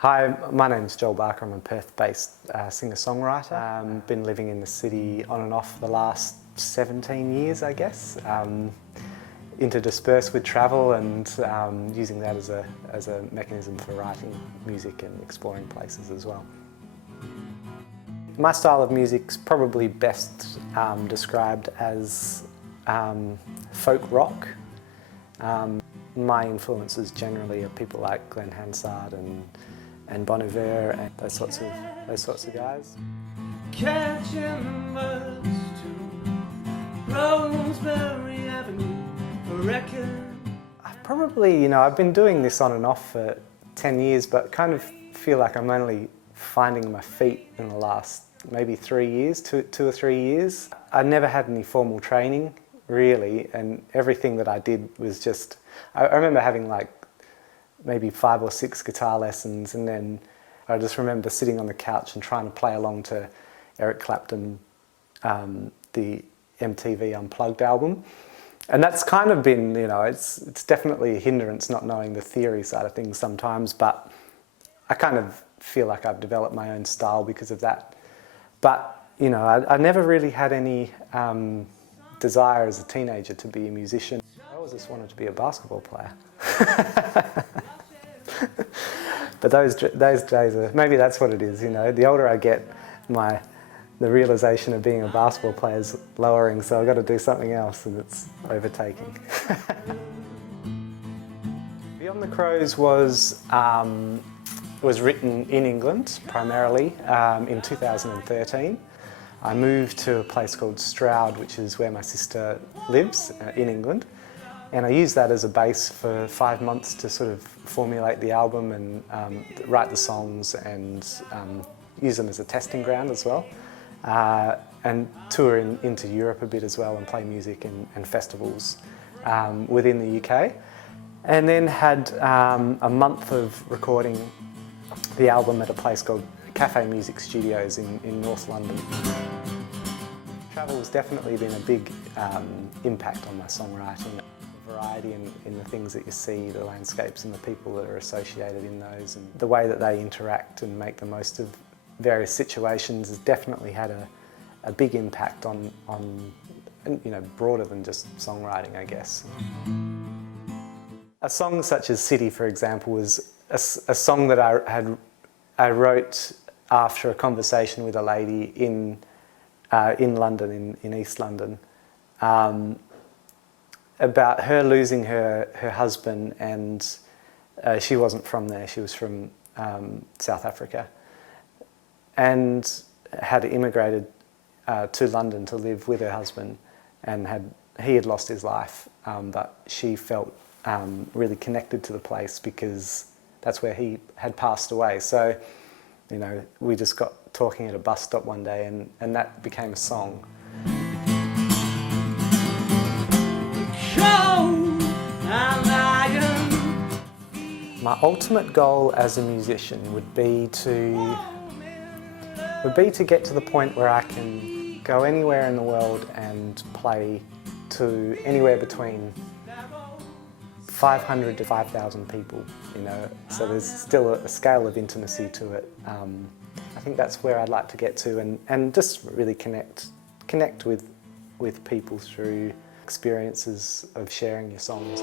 Hi, my name's Joel Barker. I'm a Perth-based singer-songwriter. Been living in the city on and off the last 17 years, I guess. Interdispersed with travel and using that as a mechanism for writing music and exploring places as well. My style of music's probably best described as folk rock. My influences generally are people like Glenn Hansard and Bon Iver and those sorts of guys. Catching the bus to Rosebery Avenue, a record. I've been doing this on and off for 10 years, but kind of feel like I'm only finding my feet in the last maybe 3 years, two or 3 years. I never had any formal training, really, and everything that I did was just, I remember having like maybe 5 or 6 guitar lessons, and then I just remember sitting on the couch and trying to play along to Eric Clapton, the MTV Unplugged album. And that's kind of been, it's definitely a hindrance not knowing the theory side of things sometimes, but I kind of feel like I've developed my own style because of that. But, I never really had any desire as a teenager to be a musician. I always just wanted to be a basketball player. But those days are, maybe that's what it is, the older I get, the realisation of being a basketball player is lowering, so I've got to do something else and it's overtaking. Beyond the Crows was written in England primarily in 2013. I moved to a place called Stroud, which is where my sister lives in England. And I used that as a base for 5 months to sort of formulate the album and write the songs and use them as a testing ground as well. And tour into Europe a bit as well and play music and festivals within the UK. And then had a month of recording the album at a place called Cafe Music Studios in North London. Travel's definitely been a big impact on my songwriting. The variety in the things that you see, the landscapes and the people that are associated in those, and the way that they interact and make the most of various situations has definitely had a big impact on broader than just songwriting, I guess. A song such as City, for example, was a song that I wrote after a conversation with a lady in London, in East London, about her losing her husband, and she wasn't from there, she was from South Africa, and had immigrated to London to live with her husband, and he had lost his life, but she felt really connected to the place because that's where he had passed away. So, we just got talking at a bus stop one day, and that became a song. My ultimate goal as a musician would be to get to the point where I can go anywhere in the world and play to anywhere between 500 to 5,000 people, so there's still a scale of intimacy to it. I think that's where I'd like to get to, and just really connect with people through experiences of sharing your songs.